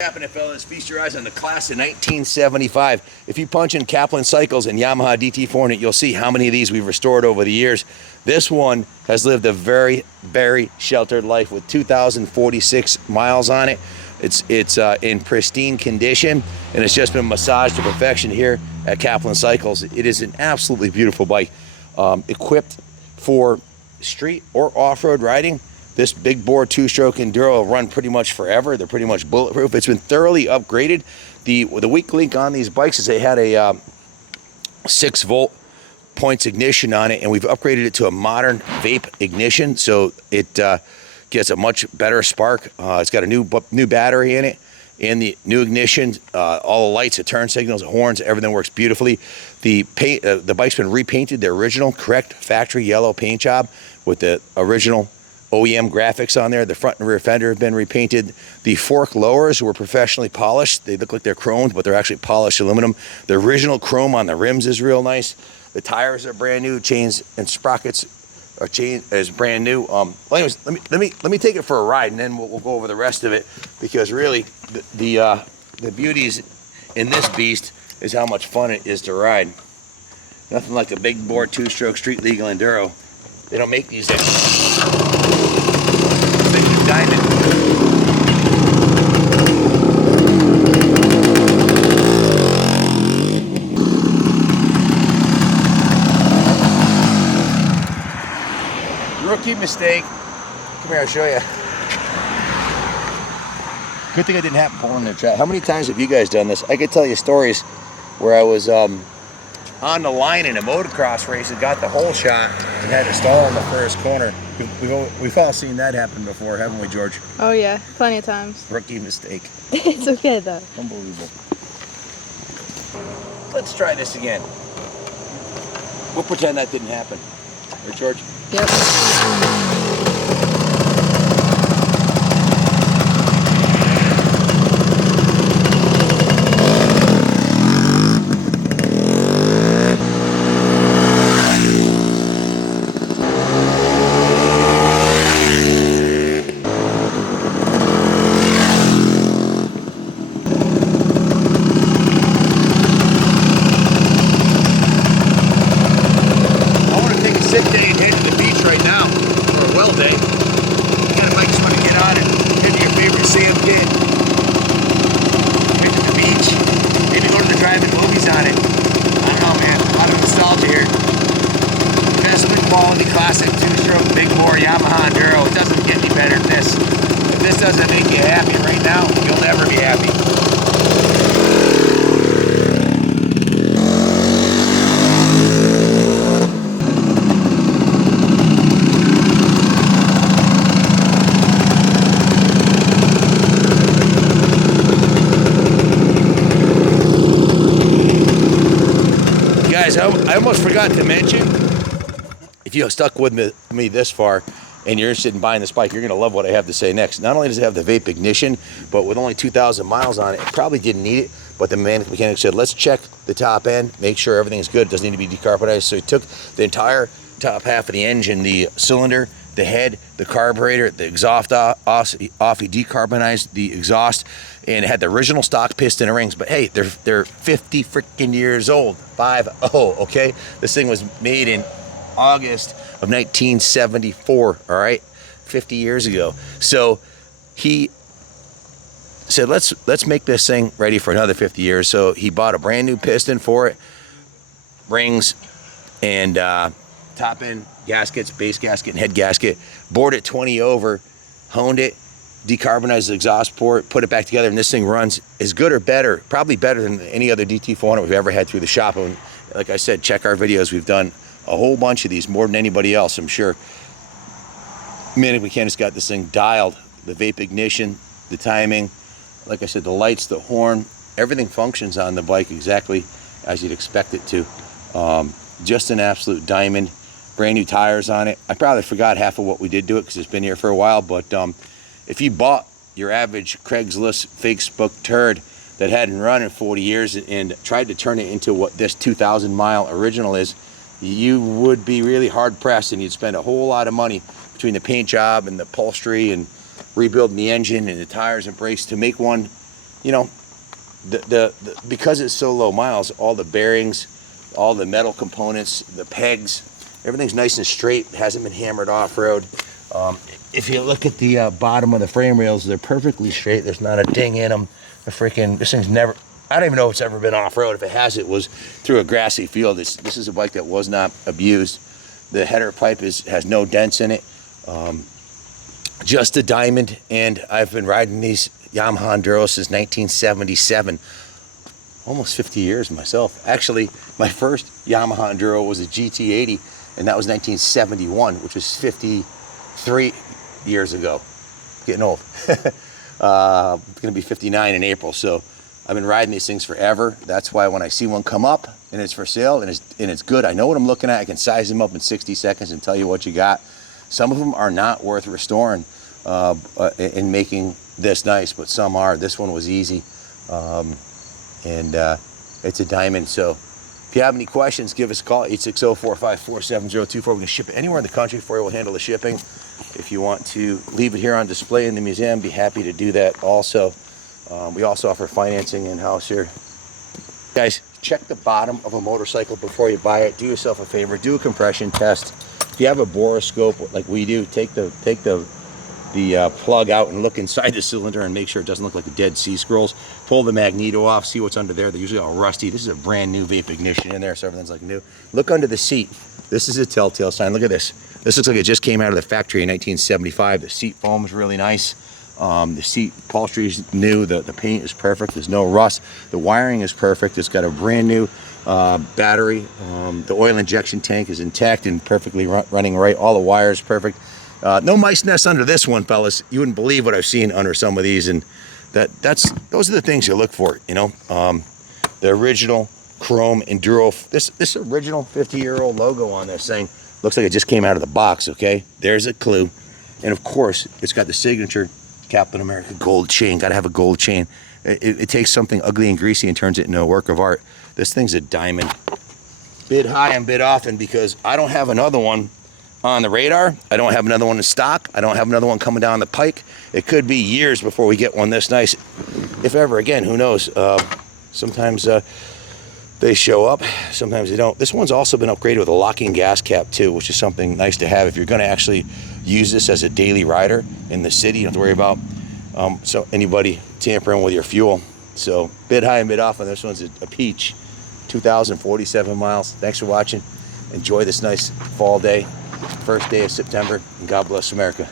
Happening, fellas? Feast your eyes on the class of 1975. If you punch in Kaplan Cycles and Yamaha DT400, you'll see how many of these we've restored over the years. This one has lived a very, very sheltered life with 2,046 miles on it. It's in pristine condition, and it's just been massaged to perfection here at Kaplan Cycles. It is an absolutely beautiful bike, equipped for street or off-road riding. This big bore two-stroke Enduro will run pretty much forever. They're pretty much bulletproof. It's been thoroughly upgraded. The weak link on these bikes is they had a 6-volt points ignition on it, and we've upgraded it to a modern vape ignition, so it gets a much better spark. It's got a new battery in it, and the new ignition, all the lights, the turn signals, the horns, everything works beautifully. The bike's been repainted, the original correct factory yellow paint job with the original OEM graphics on there. The front and rear fender have been repainted. The fork lowers were professionally polished. They look like they're chromed, but they're actually polished aluminum. The original chrome on the rims is real nice. The tires are brand new. Chains and sprockets are is brand new. Well, anyways, let me take it for a ride, and then we'll go over the rest of it, because really the beauties in this beast is how much fun it is to ride. Nothing like a big bore two-stroke street legal Enduro. They don't make these diamond. Rookie mistake. Come here, I'll show you. Good thing I didn't happen pulling the track. How many times have you guys done this? I could tell you stories where I was on the line in a motocross race and got the hole shot and had to stall in the first corner. We've all seen that happen before, haven't we, George? Oh yeah, plenty of times. Rookie mistake. It's okay though. Unbelievable. Let's try this again. We'll pretend that didn't happen. Right, George? Yep. Sit day and head to the beach right now, or a well day. You got a bike, just want to get on it. Get to your favorite Sam kid. Get to the beach. Maybe go to the drive-in movies on it. I don't know, man. A lot of nostalgia here. Investment quality, classic two-stroke, big bore Yamaha Enduro. It doesn't get any better than this. If this doesn't make you happy right now, you'll never be happy. I almost forgot to mention, if you stuck with me this far and you're interested in buying this bike, you're going to love what I have to say next. Not only does it have the vape ignition, but with only 2,000 miles on it, it probably didn't need it, but the mechanic said, let's check the top end, make sure everything's good, it doesn't need to be decarbonized. So he took the entire top half of the engine, the cylinder, the head, the carburetor, the exhaust off, he decarbonized the exhaust, and it had the original stock piston and rings. But hey, they're 50 freaking years old. 50, okay? This thing was made in August of 1974, all right? 50 years ago. So he said, let's make this thing ready for another 50 years. So he bought a brand new piston for it, rings, and top end gaskets, base gasket, and head gasket. Bored it 20 over, honed it, decarbonized the exhaust port, put it back together, and this thing runs as good or better, probably better than any other DT400 we've ever had through the shop. And like I said, check our videos. We've done a whole bunch of these, more than anybody else, I'm sure. Mechanic's got this thing dialed. The vape ignition, the timing, like I said, the lights, the horn, everything functions on the bike exactly as you'd expect it to. Just an absolute diamond. Brand new tires on it. I probably forgot half of what we did to it because it's been here for a while, but if you bought your average Craigslist Facebook turd that hadn't run in 40 years and tried to turn it into what this 2,000 mile original is, you would be really hard pressed, and you'd spend a whole lot of money between the paint job and the upholstery and rebuilding the engine and the tires and brakes to make one you know, because it's so low miles, all the bearings, all the metal components, the pegs, everything's nice and straight. Hasn't been hammered off-road. If you look at the bottom of the frame rails, they're perfectly straight. There's not a ding in them. This thing's never, I don't even know if it's ever been off-road. If it has, it was through a grassy field. This is a bike that was not abused. The header pipe has no dents in it. Just a diamond, and I've been riding these Yamaha Enduro since 1977. Almost 50 years myself. Actually, my first Yamaha Enduro was a GT80, and that was 1971, which was 53 years ago. Getting old. Gonna be 59 in April, so I've been riding these things forever. That's why when I see one come up and it's for sale and it's good, I know what I'm looking at. I can size them up in 60 seconds and tell you what you got. Some of them are not worth restoring and making this nice, but some are. This one was easy, and it's a diamond. So if you have any questions, give us a call, 860-454-7024. We can ship it anywhere in the country for you. We'll handle the shipping. If you want to leave it here on display in the museum, be happy to do that also. We also offer financing in-house here. Guys, check the bottom of a motorcycle before you buy it. Do yourself a favor, do a compression test. If you have a boroscope like we do, take the plug out and look inside the cylinder and make sure it doesn't look like a Dead Sea Scrolls. Pull the magneto off, see what's under there. They're usually all rusty. This is a brand new vape ignition in there, so everything's like new. Look under the seat. This is a telltale sign. Look at this. This looks like it just came out of the factory in 1975. The seat foam is really nice. The seat upholstery is new. The paint is perfect. There's no rust. The wiring is perfect. It's got a brand new battery. The oil injection tank is intact and perfectly running right. All the wires perfect. No mice nests under this one, fellas. You wouldn't believe what I've seen under some of these, and those are the things you look for, you know. The original chrome Enduro. This original 50-year-old logo on this thing looks like it just came out of the box. Okay, there's a clue, and of course it's got the signature Kaplan America gold chain. Got to have a gold chain. It takes something ugly and greasy and turns it into a work of art. This thing's a diamond. Bid high and bid often, because I don't have another one on the radar. I don't have another one in stock. I don't have another one coming down the pike. It could be years before we get one this nice, if ever again. Who knows? Sometimes they show up, sometimes they don't. This one's also been upgraded with a locking gas cap too, which is something nice to have if you're going to actually use this as a daily rider in the city. You don't have to worry about so anybody tampering with your fuel. So bid high and bid off on this one's a peach. 2,047 miles. Thanks for watching. Enjoy this nice fall day, first day of September, and God bless America.